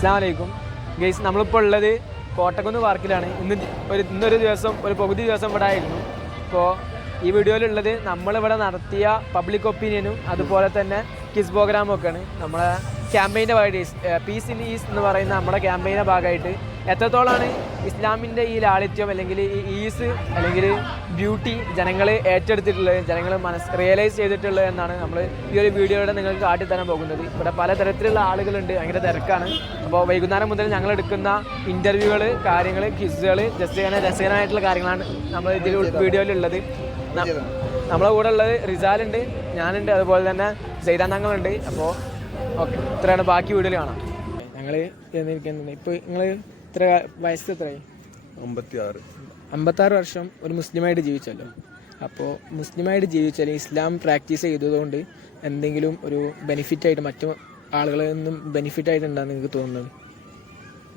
അസ്സലാമു അലൈക്കും ഗൈസ്. നമ്മളിപ്പോൾ ഉള്ളത് കോട്ടക്കുന്ന് പാർക്കിലാണ്. ഇന്നൊരു ദിവസം ഒരു പകുതി ദിവസം ഇവിടെ ആയിരുന്നു. ഇപ്പോൾ ഈ വീഡിയോയിലുള്ളത് നമ്മളിവിടെ നടത്തിയ പബ്ലിക് ഒപ്പീനിയനും അതുപോലെ തന്നെ കിസ് പ്രോഗ്രാമും ഒക്കെയാണ്. നമ്മളെ ക്യാമ്പയിൻ്റെ ഭാഗമായിട്ട് പീസ് ഇൻ ഈസ് എന്ന് പറയുന്ന നമ്മുടെ ക്യാമ്പയിൻ്റെ ഭാഗമായിട്ട് എത്രത്തോളമാണ് ഇസ്ലാമിൻ്റെ ഈ ലാളിത്യം അല്ലെങ്കിൽ ഈ ഈസ് അല്ലെങ്കിൽ ബ്യൂട്ടി ജനങ്ങൾ ഏറ്റെടുത്തിട്ടുള്ളത്, ജനങ്ങൾ റിയലൈസ് ചെയ്തിട്ടുള്ളത് എന്നാണ് നമ്മൾ ഈ ഒരു വീഡിയോയുടെ നിങ്ങൾക്ക് കാട്ടിത്തരാൻ പോകുന്നത്. ഇവിടെ പലതരത്തിലുള്ള ആളുകളുണ്ട്, ഭയങ്കര തിരക്കാണ്. അപ്പോൾ വൈകുന്നേരം മുതൽ ഞങ്ങൾ എടുക്കുന്ന ഇൻ്റർവ്യൂകൾ, കാര്യങ്ങൾ, ക്വിസുകൾ, രസകരമായിട്ടുള്ള കാര്യങ്ങളാണ് നമ്മൾ ഇതിൽ വീഡിയോയിലുള്ളത്. നമ്മളെ കൂടെ ഉള്ളത് റിസാലുണ്ട്, ഞാനുണ്ട്, അതുപോലെ തന്നെ സൈദാന്തങ്ങളുണ്ട്. അപ്പോൾ ഓക്കെ, ഇത്രയാണ്. ബാക്കി വീഡിയോയിൽ കാണാം. ഞങ്ങൾ ഇപ്പോൾ നിങ്ങൾ ഇത്ര വയസ്സ് എത്രയായി? 56 വർഷം ഒരു മുസ്ലിമായിട്ട് ജീവിച്ചല്ലോ. അപ്പോൾ മുസ്ലിമായിട്ട് ജീവിച്ചാൽ ഇസ്ലാം പ്രാക്ടീസ് ചെയ്തതുകൊണ്ട് എന്തെങ്കിലും ഒരു ബെനിഫിറ്റായിട്ട് മറ്റു ആളുകളിൽ നിന്നും ബെനിഫിറ്റായിട്ടുണ്ടാകും നിങ്ങൾക്ക് തോന്നുന്നത്?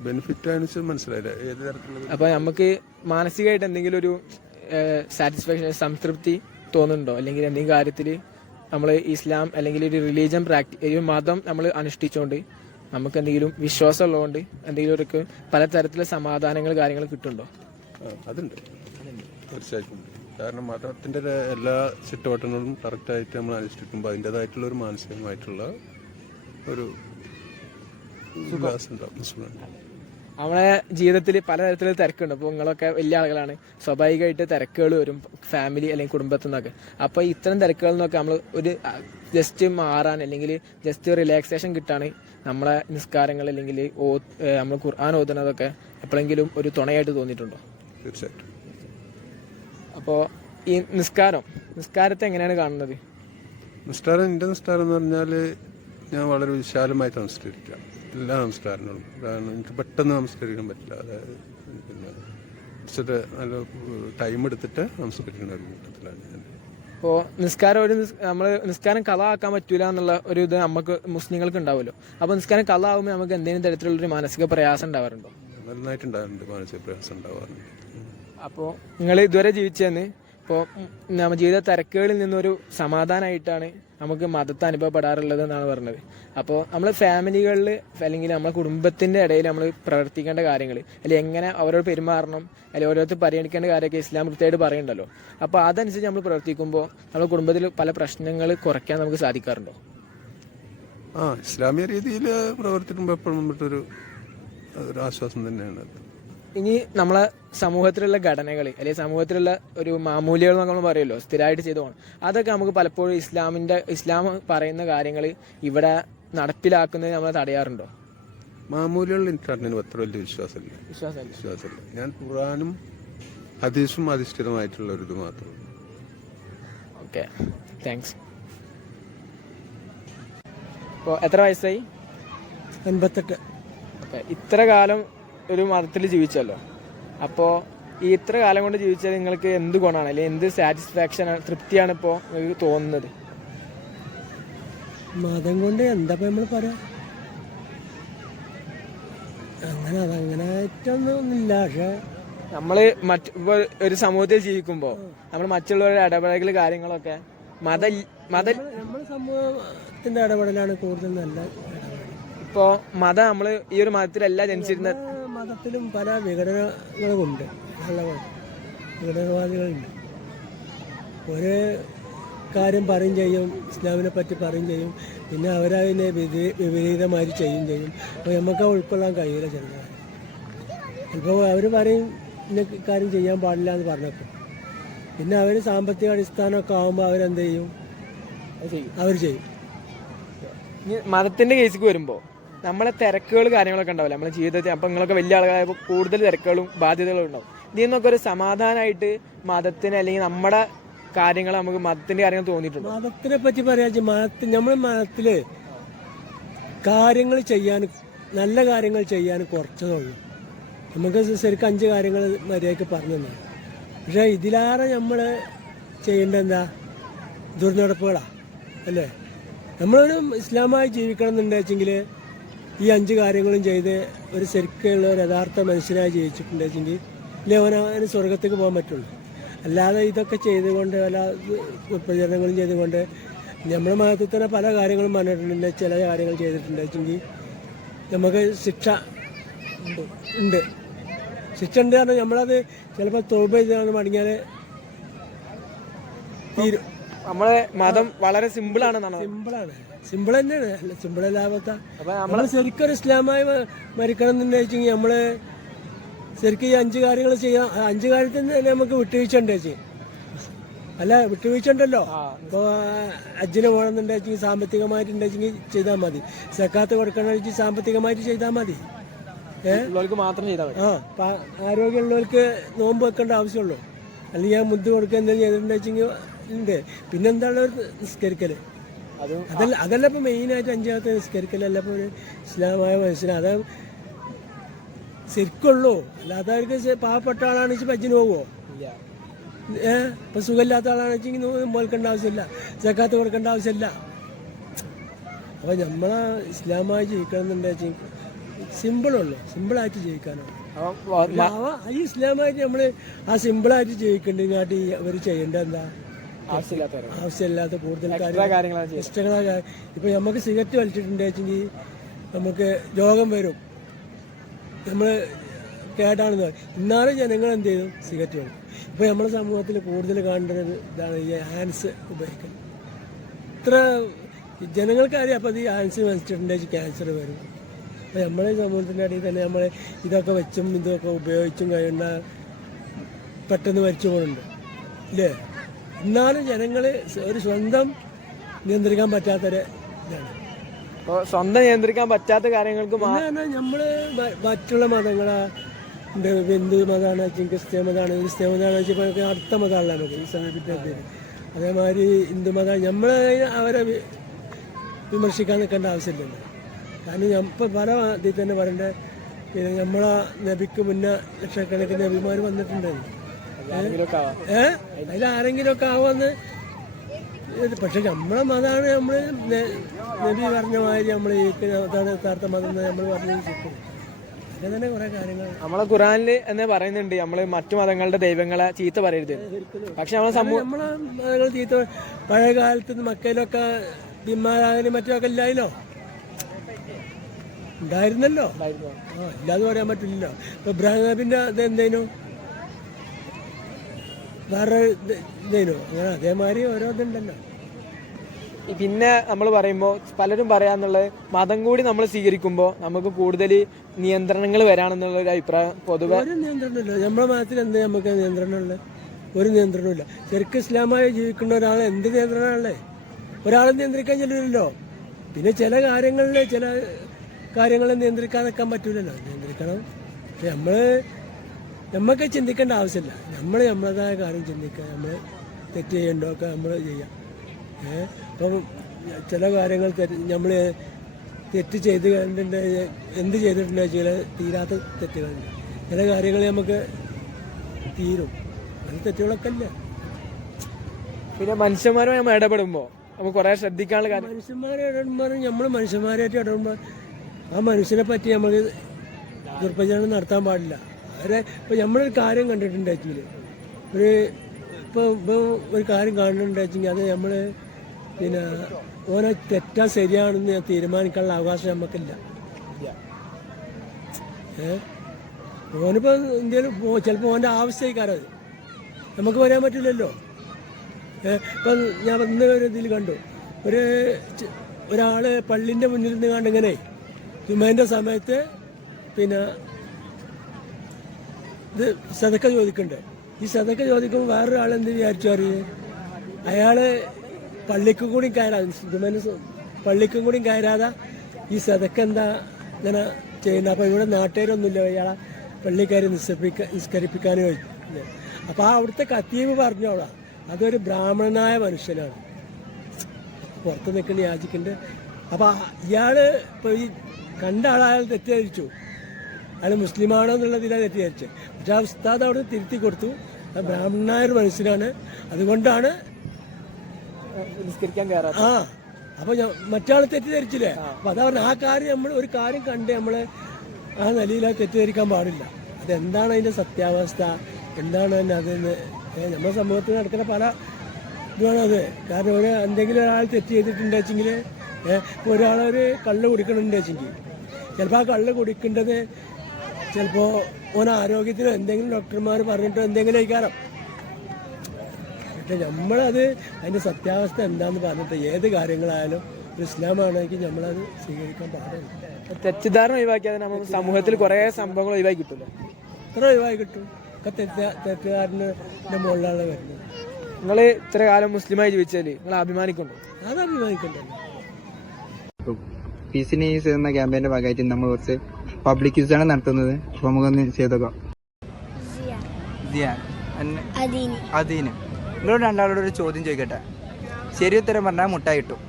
ബെനിഫിറ്റ് മനസ്സിലായില്ല, ഏത് തരത്തിലുള്ള? അപ്പോൾ നമുക്ക് മാനസികമായിട്ട് എന്തെങ്കിലും ഒരു സാറ്റിസ്ഫാക്ഷൻ, സംതൃപ്തി തോന്നുന്നുണ്ടോ? അല്ലെങ്കിൽ എന്തെങ്കിലും കാര്യത്തിൽ നമ്മൾ ഇസ്ലാം അല്ലെങ്കിൽ ഒരു റിലീജിയൻ ഒരു മതം നമ്മൾ അനുഷ്ഠിച്ചുകൊണ്ട് നമുക്ക് എന്തെങ്കിലും വിശ്വാസം ഉള്ളതുകൊണ്ട് എന്തെങ്കിലും ഒരു പലതരത്തിലുള്ള സമാധാനങ്ങൾ, കാര്യങ്ങൾ കിട്ടുന്നുണ്ടോ? അതുണ്ട്, തീർച്ചയായിട്ടും. കാരണം മതത്തിൻ്റെ എല്ലാ ചുറ്റുവട്ടങ്ങളും കറക്റ്റായിട്ട് നമ്മൾ അനുഷ്ഠിക്കുമ്പോൾ അതിൻ്റെതായിട്ടുള്ള ഒരു മാനസികമായിട്ടുള്ള ഒരു നമ്മളെ ജീവിതത്തിൽ പലതരത്തിലുള്ള തിരക്കുണ്ട്. അപ്പോൾ നിങ്ങളൊക്കെ വലിയ ആളുകളാണ്, സ്വാഭാവികമായിട്ട് തിരക്കുകൾ വരും ഫാമിലി അല്ലെങ്കിൽ കുടുംബത്തിൽ നിന്നൊക്കെ. അപ്പോൾ ഇത്തരം തിരക്കുകളിൽ നിന്നൊക്കെ നമ്മൾ ഒരു ജസ്റ്റ് മാറാൻ അല്ലെങ്കിൽ ജസ്റ്റ് റിലാക്സേഷൻ കിട്ടാൻ നമ്മളെ നിസ്കാരങ്ങൾ അല്ലെങ്കിൽ നമ്മൾ ഖുർആൻ ഓതുന്നതൊക്കെ എപ്പോഴെങ്കിലും ഒരു തുണയായിട്ട് തോന്നിയിട്ടുണ്ടോ? തീർച്ചയായിട്ടും. അപ്പോൾ ഈ നിസ്കാരത്തെ എങ്ങനെയാണ് കാണുന്നത്? എൻ്റെ നിസ്കാരം എന്ന് പറഞ്ഞാൽ ഞാൻ വളരെ വിശാലമായിട്ട് നമസ്കരിക്കാം, എല്ലാ നമസ്കാരങ്ങളും. കാരണം എനിക്ക് പെട്ടെന്ന് നമസ്കരിക്കാൻ പറ്റില്ല. അതായത് പിന്നെ കുറച്ചിട്ട് നല്ല ടൈം എടുത്തിട്ട് നമസ്കരിക്കുന്ന ഒരു കൂട്ടത്തിലാണ് ഞാൻ. ഇപ്പോൾ നിസ്കാരം കല ആക്കാൻ പറ്റൂല എന്നുള്ള ഒരു ഇത് നമുക്ക് മുസ്ലിങ്ങൾക്ക് ഉണ്ടാവുമല്ലോ. അപ്പോൾ നിസ്കാരം കല ആകുമ്പോൾ നമുക്ക് എന്തെങ്കിലും തരത്തിലുള്ളൊരു മാനസിക പ്രയാസം ഉണ്ടാവാറുണ്ടോ? നന്നായിട്ടുണ്ടാകാറുണ്ട്, മാനസിക പ്രയാസം ഉണ്ടാവാറുണ്ട്. അപ്പോൾ നിങ്ങൾ ഇതുവരെ ജീവിച്ചതെന്ന് ഇപ്പോൾ നമ്മുടെ ജീവിത തിരക്കുകളിൽ നിന്നൊരു സമാധാനമായിട്ടാണ് നമുക്ക് മതത്തെ അനുഭവപ്പെടാറുള്ളത് എന്നാണ് പറഞ്ഞത്. അപ്പോൾ നമ്മൾ ഫാമിലികളിൽ അല്ലെങ്കിൽ നമ്മുടെ കുടുംബത്തിൻ്റെ ഇടയിൽ നമ്മൾ പ്രവർത്തിക്കേണ്ട കാര്യങ്ങൾ, അല്ലെങ്കിൽ എങ്ങനെ അവരോട് പെരുമാറണം, അല്ലെങ്കിൽ ഓരോരുത്തർ പരിഗണിക്കേണ്ട കാര്യമൊക്കെ ഇസ്ലാം കൃത്യമായിട്ട് പറയുന്നുണ്ടല്ലോ. അപ്പോൾ അതനുസരിച്ച് നമ്മൾ പ്രവർത്തിക്കുമ്പോൾ നമ്മുടെ കുടുംബത്തിൽ പല പ്രശ്നങ്ങൾ കുറയ്ക്കാൻ നമുക്ക് സാധിക്കാറുണ്ടോ? ഇസ്ലാമിക രീതിയിൽ പ്രവർത്തിക്കുമ്പോൾ എപ്പോഴും നമുക്കൊരു ആശ്വാസം തന്നെയാണ്. ഇനി നമ്മളെ സമൂഹത്തിലുള്ള ഘടനകൾ അല്ലെങ്കിൽ സമൂഹത്തിലുള്ള ഒരു മാമൂലികൾ എന്നൊക്കെ നമ്മൾ പറയുമല്ലോ, സ്ഥിരമായിട്ട് ചെയ്തു പോകണം. അതൊക്കെ നമുക്ക് പലപ്പോഴും ഇസ്ലാം പറയുന്ന കാര്യങ്ങൾ ഇവിടെ നടപ്പിലാക്കുന്നത് നമ്മളെ തടയാറുണ്ടോ? മാമൂലികളിൽ എനിക്ക് അത്ര വലിയ വിശ്വാസമില്ല. ഞാൻ ഖുർആനും ഹദീസും അധിഷ്ഠിതമായിട്ടുള്ള ഒരു ഇത് മാത്രം. Okay, thanks. ഇപ്പോൾ എത്ര വയസ്സായി? 58. ഓക്കെ, ഇത്ര കാലം ഒരു മതത്തിൽ ജീവിച്ചല്ലോ. അപ്പോൾ ഈ ഇത്ര കാലം കൊണ്ട് ജീവിച്ചാൽ നിങ്ങൾക്ക് എന്ത് ഗുണമാണ് അല്ലെങ്കിൽ എന്ത് സാറ്റിസ്ഫാക്ഷൻ തൃപ്തിയാണ് ഇപ്പോൾ നിങ്ങൾക്ക് തോന്നുന്നത്? മതം കൊണ്ട് എന്താ നമ്മൾ പറയാ, അങ്ങനെ ഏറ്റൊന്നുമില്ല. പക്ഷെ നമ്മൾ ഒരു സമൂഹത്തിൽ ജീവിക്കുമ്പോൾ നമ്മൾ മറ്റുള്ളവരുടെ ഇടപെടലുകൾ കാര്യങ്ങളൊക്കെ നമ്മുടെ സമൂഹത്തിന്റെ ഇടപെടലാണ് കൂടുതൽ നല്ല ഇടപെടൽ. ഇപ്പോൾ മതം നമ്മൾ ഈ ഒരു മതത്തിലല്ല ജനിച്ചിരുന്നത്. മതത്തിലും പല വിഘടനങ്ങളുമുണ്ട്, വിഘടനവാദികളുണ്ട്. ഒരു കാര്യം പറയും ചെയ്യും, ഇസ്ലാമിനെ പറ്റി പറയും ചെയ്യും, പിന്നെ അവരതിനെ വിപരീതമായി ചെയ്യും. അപ്പോൾ നമുക്ക് ഉൾക്കൊള്ളാൻ കഴിയില്ല. ചിലപ്പോൾ അവർ പറയും ഇന്ന കാര്യം ചെയ്യാൻ പാടില്ല എന്ന് പറഞ്ഞപ്പോൾ പിന്നെ അവർ സാമ്പത്തിക അടിസ്ഥാനമൊക്കെ ആകുമ്പോൾ അവരെന്ത് ചെയ്യും? അവർ ചെയ്യും. മതത്തിന്റെ കേസിക്ക് വരുമ്പോൾ നമ്മളെ തിരക്കുകൾ കാര്യങ്ങളൊക്കെ ഉണ്ടാവില്ല നമ്മുടെ ജീവിതത്തിൽ. അപ്പം നിങ്ങളൊക്കെ വലിയ ആളുകളായപ്പോൾ കൂടുതൽ തിരക്കുകളും ബാധ്യതകളും ഉണ്ടാവും. ഇതിൽ നിന്നൊക്കെ ഒരു സമാധാനമായിട്ട് മതത്തിന് അല്ലെങ്കിൽ നമ്മുടെ കാര്യങ്ങൾ നമുക്ക് മതത്തിന്റെ കാര്യങ്ങൾ തോന്നിയിട്ടുണ്ട്? മതത്തിനെ പറ്റി പറയാ, നമ്മുടെ മതത്തില് കാര്യങ്ങൾ ചെയ്യാൻ, നല്ല കാര്യങ്ങൾ ചെയ്യാൻ കുറച്ചതേ ഉള്ളൂ. നമുക്ക് ശരിക്കും 5 കാര്യങ്ങൾ മര്യാദയ്ക്ക് പറഞ്ഞു തന്നെ. പക്ഷെ ഇതിലേറെ നമ്മൾ ചെയ്യേണ്ട എന്താ? ദുർനടപ്പുകളാ അല്ലേ? നമ്മളൊരു ഇസ്ലാമായി ജീവിക്കണം എന്നുണ്ടെങ്കിൽ ഈ 5 കാര്യങ്ങളും ചെയ്ത് ഒരു ശരിക്കുള്ള ഒരു യഥാർത്ഥ മനുഷ്യനായി ജീവിച്ചിട്ടുണ്ടെങ്കിൽ ഇല്ലേ അവന് സ്വർഗത്തേക്ക് പോകാൻ പറ്റുള്ളൂ. അല്ലാതെ ഇതൊക്കെ ചെയ്തുകൊണ്ട് പല പ്രചരണങ്ങളും ചെയ്തുകൊണ്ട് നമ്മുടെ മതത്തിൽ തന്നെ പല കാര്യങ്ങളും പറഞ്ഞിട്ടുണ്ട്. ചില കാര്യങ്ങൾ ചെയ്തിട്ടുണ്ടെങ്കിൽ നമുക്ക് ശിക്ഷ ഉണ്ട്. ശിക്ഷ ഉണ്ട് കാരണം നമ്മളത് ചിലപ്പോൾ തോപ ചെയ്താണ് മടങ്ങിയാൽ തീരും. നമ്മളെ മതം വളരെ സിമ്പിളാണെന്നാണ്. സിമ്പിൾ തന്നെയാണ്. അല്ല സിമ്പിൾ അല്ലാത്ത നമ്മൾ ശരിക്കും ഒരു ഇസ്ലാമായി മരിക്കണം എന്നുണ്ടെങ്കിൽ നമ്മള് ശരിക്കും ഈ 5 കാര്യങ്ങൾ ചെയ്യാം. 5 കാര്യത്തിൽ തന്നെ നമുക്ക് വിട്ടുവീഴ്ച ഉണ്ട്. അല്ല വിട്ടുവീഴ്ച ഉണ്ടല്ലോ. ഇപ്പോൾ ഹജ്ജിന് പോകണമെന്നുണ്ടെങ്കിൽ സാമ്പത്തികമായിട്ടുണ്ടെങ്കിൽ ചെയ്താൽ മതി. സക്കാത്ത് കൊടുക്കണമെങ്കിൽ സാമ്പത്തികമായിട്ട് ചെയ്താൽ മതി. മാത്രം ചെയ്താൽ മതി. ആരോഗ്യമുള്ളവർക്ക് നോമ്പ് വെക്കേണ്ട ആവശ്യമുള്ളൂ. അല്ലെങ്കിൽ ഞാൻ മുദ്ദ് കൊടുക്കുക എന്തെങ്കിലും ചെയ്തിട്ടുണ്ടെങ്കിൽ ഉണ്ട്. പിന്നെന്താണ് നിസ്കരിക്കല്. അതല്ല ഇപ്പൊ മെയിനായിട്ട് 5ാമത്തെ നിസ്കരിക്കലല്ല ഇപ്പൊ ഒരു ഇസ്ലാമായ മനുഷ്യന് അത് ശരിക്കുള്ളൂ. അല്ലാത്തവർക്ക് പാവപ്പെട്ട ആളാണെന്ന് ഹജ്ജിന് പോകുമോ? ഇപ്പൊ സുഖമില്ലാത്ത ആളാണെന്ന് നോമ്പ് വെക്കേണ്ട ആവശ്യമില്ല, സക്കാത്ത് കൊടുക്കേണ്ട ആവശ്യമില്ല. അപ്പൊ നമ്മളെ ഇസ്ലാമായി ജീവിക്കണം എന്നുണ്ടെങ്കിൽ സിമ്പിളുള്ളൂ, സിമ്പിളായിട്ട് ജീവിക്കാനാണ്. ഈ ഇസ്ലാമായിട്ട് നമ്മള് ആ സിമ്പിളായിട്ട് ജീവിക്കണ്ടെങ്കിൽ അവർ ചെയ്യേണ്ടത് എന്താ? ആവശ്യമില്ലാത്ത കൂടുതൽ കാര്യങ്ങൾ ഇഷ്ടങ്ങളായ. ഇപ്പൊ നമുക്ക് സിഗരറ്റ് വലിച്ചിട്ടുണ്ടെങ്കിൽ നമുക്ക് രോഗം വരും, നമ്മള് കേടാണെന്ന് പറയും. ഇന്നാലും ജനങ്ങൾ എന്ത് ചെയ്തു? സിഗരറ്റ് വേണം. ഇപ്പൊ നമ്മുടെ സമൂഹത്തിൽ കൂടുതൽ കാണുന്നത് ഇതാണ് ഈ ഹാൻസ് ഉപയോഗിക്കുന്നത്. ഇത്ര ജനങ്ങൾക്കറിയാം. അപ്പൊ ഈ ഹാൻസ് വലിച്ചിട്ടുണ്ടെങ്കിൽ ക്യാൻസർ വരും. അപ്പൊ നമ്മളെ സമൂഹത്തിന്റെ ഇടയിൽ തന്നെ നമ്മൾ ഇതൊക്കെ വെച്ചും ഇതൊക്കെ ഉപയോഗിച്ചും കഴിയുന്ന പെട്ടെന്ന് മരിച്ചു പോകുന്നുണ്ട് ഇല്ലേ? എന്നാലും ജനങ്ങൾ ഒരു സ്വന്തം നിയന്ത്രിക്കാൻ പറ്റാത്തൊരു ഇതാണ്. സ്വന്തം നിയന്ത്രിക്കാൻ പറ്റാത്ത കാര്യങ്ങൾക്ക് നമ്മള് മറ്റുള്ള മതങ്ങളാ ഹിന്ദു മതമാണ് വെച്ചാൽ ക്രിസ്ത്യൻ മതമാണ്, ക്രിസ്ത്യൻ മതമാണ് വെച്ചാൽ അടുത്ത മതമാണല്ലോ നമുക്ക് ഈ സമയത്ത്. അതേമാതിരി ഹിന്ദു മതം നമ്മളെ അവരെ വിമർശിക്കാൻ നിൽക്കേണ്ട ആവശ്യമില്ലല്ലോ. കാരണം ഇപ്പം പല ഇതിൽ തന്നെ പറയണ്ടേ, പിന്നെ നമ്മളെ നബിക്ക് മുന്നേ ലക്ഷക്കണക്കിന് നബിമാർ വന്നിട്ടുണ്ടായിരുന്നു. അതിലാരെങ്കിലും ഒക്കെ ആവാന്ന്. പക്ഷെ നമ്മളെ മതമാണ് നമ്മൾ നബി പറഞ്ഞ മാതിരി നമ്മൾ അതാണ് യഥാർത്ഥ മതം എന്ന് നമ്മൾ പറഞ്ഞു ശരിക്കും. അങ്ങനെ തന്നെ കുറെ കാര്യങ്ങൾ നമ്മളെ ഖുറാനില് എന്ന് പറയുന്നുണ്ട്, നമ്മള് മറ്റു മതങ്ങളുടെ ദൈവങ്ങളെ ചീത്ത പറയരുത്. പക്ഷെ നമ്മളെ മതങ്ങൾ ചീത്ത പഴയ കാലത്ത് മക്കയിലൊക്കെ ബിംബാരാധന മറ്റൊക്കെ ഇല്ലായില്ലോ, ഉണ്ടായിരുന്നല്ലോ. ഇല്ലാതെ പറയാൻ പറ്റില്ലല്ലോ. ഇപ്പൊ ഇബ്രാഹിം നബിന്റെ ഇത് എന്തേനു വേറെ ഇതേനു അങ്ങനെ അതേമാതിരി ഓരോ ഇതുണ്ടല്ലോ. പിന്നെ നമ്മൾ പറയുമ്പോൾ പലരും പറയാന്നുള്ളത് മതം കൂടി നമ്മൾ സ്വീകരിക്കുമ്പോൾ നമുക്ക് കൂടുതൽ നിയന്ത്രണങ്ങൾ വരാണെന്നുള്ള ഒരു അഭിപ്രായം പൊതുവെ. ഒരു നിയന്ത്രണമില്ല നമ്മുടെ മതത്തിൽ. എന്ത് നമുക്ക് നിയന്ത്രണമുള്ളത്? ഒരു നിയന്ത്രണമില്ല. ശരിക്കും ഇസ്ലാമായി ജീവിക്കുന്ന ഒരാൾ എന്ത് നിയന്ത്രണമാണല്ലേ? ഒരാളെ നിയന്ത്രിക്കാൻ ചെല്ലില്ലല്ലോ. പിന്നെ ചില കാര്യങ്ങളെ നിയന്ത്രിക്കാതെക്കാൻ പറ്റൂലല്ലോ. നിയന്ത്രിക്കണം. പക്ഷെ നമ്മൾക്ക് ചിന്തിക്കേണ്ട ആവശ്യമില്ല. നമ്മളതായ കാര്യം ചിന്തിക്കുക. നമ്മൾ തെറ്റ് ചെയ്യേണ്ടതൊക്കെ നമ്മൾ ചെയ്യാം. അപ്പം ചില കാര്യങ്ങൾ നമ്മൾ തെറ്റ് ചെയ്ത് കണ്ടിട്ടുണ്ട്. എന്ത് ചെയ്തിട്ടുണ്ടെന്ന് വെച്ചാൽ തീരാത്ത തെറ്റുകളുണ്ട്. ചില കാര്യങ്ങൾ നമുക്ക് തീരും. അത് തെറ്റുകളൊക്കെ അല്ല. പിന്നെ മനുഷ്യന്മാരുമായി നമ്മൾ ഇടപെടുമ്പോൾ നമുക്ക് കുറേ ശ്രദ്ധിക്കാനുള്ള കാര്യം. മനുഷ്യന്മാരെ ഇടപെടുമ്പോൾ നമ്മൾ മനുഷ്യന്മാരായിട്ട് ഇടപെടുമ്പോൾ ആ മനുഷ്യനെ പറ്റി നമുക്ക് ദുർപ്രചാരണം നടത്താൻ പാടില്ല. അവരെ ഇപ്പം നമ്മളൊരു കാര്യം കണ്ടിട്ടുണ്ടെങ്കിൽ ഇപ്പോൾ ഒരു കാര്യം കാണുന്നുണ്ടെങ്കിൽ അത് നമ്മൾ പിന്നെ ഓനെ തെറ്റാ ശരിയാണെന്ന് തീരുമാനിക്കാനുള്ള അവകാശം നമുക്കില്ല. ഓനിപ്പോൾ എന്തെങ്കിലും ചിലപ്പോൾ ഓൻ്റെ ആവശ്യക്കാരത് നമുക്ക് പറയാൻ പറ്റില്ലല്ലോ. ഇപ്പം ഞാൻ ഇന്ന് ഒരു ഇതിൽ കണ്ടു, ഒരാൾ പള്ളിൻ്റെ മുന്നിൽ നിന്ന് കണ്ടിങ്ങനെ ജുമേൻ്റെ സമയത്ത് പിന്നെ ഇത് സദക്ക ചോദിക്കണ്ടേ. ഈ സദക്ക ചോദിക്കുമ്പോൾ വേറൊരാൾ എന്ത് വിചാരിച്ചു അറിയേ, അയാൾ പള്ളിക്കും കൂടി കയറാതെ പള്ളിക്കും കൂടി കയറാതെ ഈ സദക്ക എന്താ ഇങ്ങനെ ചെയ്യുന്നത്. അപ്പോൾ ഇവിടെ നാട്ടുകാരൊന്നുമില്ല ഇയാളെ പള്ളി കയറി നിസ്കരിപ്പിക്കാനോ ചോദിച്ചു. അപ്പോൾ അവിടുത്തെ ഖത്തീബ് പറഞ്ഞോളാം അതൊരു ബ്രാഹ്മണനായ മനുഷ്യനാണ്, പുറത്ത് നിൽക്കേണ്ട യാചിക്കുന്നുണ്ട്. അപ്പോൾ ഇയാൾ ഇപ്പോൾ ഈ കണ്ട ആളയാൾ തെറ്റിദ്ധരിച്ചു, അയാൾ മുസ്ലിമാണോ എന്നുള്ളതിലാണ് തെറ്റിദ്ധരിച്ചത്. പക്ഷെ ആ ഉസ്താദ് അവിടെ തിരുത്തി കൊടുത്തു, അത് ബ്രാഹ്മണനായ ഒരു മനുഷ്യനാണ്, അതുകൊണ്ടാണ് നിസ്കരിക്കാൻ കയറാം. അപ്പോൾ മറ്റാൾ തെറ്റിദ്ധരിച്ചില്ലേ. അപ്പം അതാ പറഞ്ഞ ആ കാര്യം നമ്മൾ ഒരു കാര്യം കണ്ട് നമ്മൾ ആ നിലയിൽ തെറ്റിദ്ധരിക്കാൻ പാടില്ല. അതെന്താണ് അതിൻ്റെ സത്യാവസ്ഥ, എന്താണ് തന്നെ അതെന്ന് നമ്മുടെ സമൂഹത്തിൽ നടക്കുന്ന പല ഇതുമാണത്. കാരണം എന്തെങ്കിലും ഒരാൾ തെറ്റ് ചെയ്തിട്ടുണ്ടെങ്കിൽ ഇപ്പോൾ ഒരാളൊരു കള്ള് കുടിക്കണമെന്ന് വെച്ചെങ്കിൽ ചിലപ്പോൾ ആ കള്ള് കുടിക്കേണ്ടത് ചിലപ്പോൾ ഓൻ ആരോഗ്യത്തിന് എന്തെങ്കിലും ഡോക്ടർമാർ പറഞ്ഞിട്ടോ എന്തെങ്കിലും ആയിക്കാരം. പക്ഷെ നമ്മളത് അതിൻ്റെ സത്യാവസ്ഥ എന്താന്ന് പറഞ്ഞിട്ട് ഏത് കാര്യങ്ങളായാലും ഒരു ഇസ്ലാമാണെങ്കിൽ നമ്മളത് സ്വീകരിക്കാൻ പാടില്ല. തെറ്റിദ്ധാരണ ഒഴിവാക്കിയാൽ നമ്മൾ സമൂഹത്തിൽ കുറേ സംഭവങ്ങൾ ഒഴിവാക്കി കിട്ടുമല്ലോ. എത്ര ഒഴിവായി കിട്ടും? ഒക്കെ തെറ്റുകാരൻ്റെ മുകളിലാണ് വരുന്നത്. നിങ്ങൾ ഇത്ര കാലം മുസ്ലിമായി ജീവിച്ചാൽ നിങ്ങൾ അഭിമാനിക്കുന്നുണ്ടോ? അത് അഭിമാനിക്കണ്ടല്ലോ. പീസ് ഇൻ ഈസ് എന്ന ക്യാമ്പയിന്റെ ഭാഗമായിട്ട് നമ്മൾ കുറച്ച് പബ്ലിക് ക്വിസാണ് നടത്തുന്നത്. അപ്പോൾ നമുക്കൊന്ന് ചെയ്തോക്കാം. അദീന്, നിങ്ങളോട് രണ്ടാളോട് ഒരു ചോദ്യം ചോദിക്കട്ടെ. ശരി ഉത്തരം പറഞ്ഞാൽ മുട്ടായി കിട്ടും.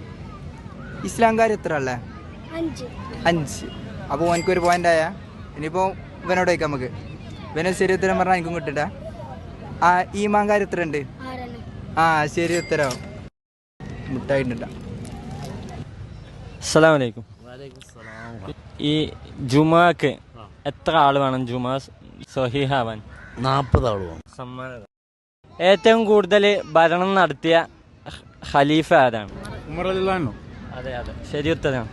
ഇസ്ലാംകാർ എത്ര ഉള്ളേ? 5. അപ്പോൾ ഓനക്കൊരു പോയിന്റ് ആയ. ഇനിയിപ്പോൾ ഇവനോട് ചോദിക്കാം നമുക്ക്. ഇവനൊരു ശരി ഉത്തരം പറഞ്ഞാൽ എനിക്കും കിട്ടിട്ട. ആ ഈമാൻകാർ എത്ര ഉണ്ട്? ആ ശരി ഉത്തരം മുട്ടായി ഉണ്ട്. അസ്സലാമു അലൈക്കും. ഈ ജുമാക്ക് എത്ര ആൾ വേണം ജുമാ സഹീഹാവാൻ? 40 ആൾ വേണം. ഏറ്റവും കൂടുതൽ ഭരണം നടത്തിയ ഖലീഫ ആരാണ്? ഉമർ റളിയല്ലാഹു. അതെ, ശരി ഉത്തരം.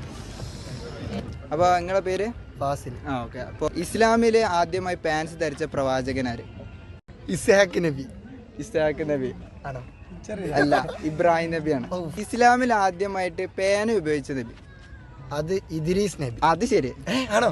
അപ്പോൾ നിങ്ങളുടെ പേര്? ഫാസിൽ. ആ ഓക്കെ. അപ്പോൾ ഇസ്ലാമിലെ ആദ്യമായി പാൻസ് ധരിച്ച പ്രവാചകനാര്? ഇസ്ഹാഖ് നബി. ഇസ്ഹാഖ് നബി ആണോ? അല്ല, ഇബ്രാഹിം നബിയാണ്. ഇസ്ലാമിൽ ആദ്യമായിട്ട് പേന ഉപയോഗിച്ച നബി? അത് ഇദ്രീസ് നബി. അത് ശരി. ആണോ?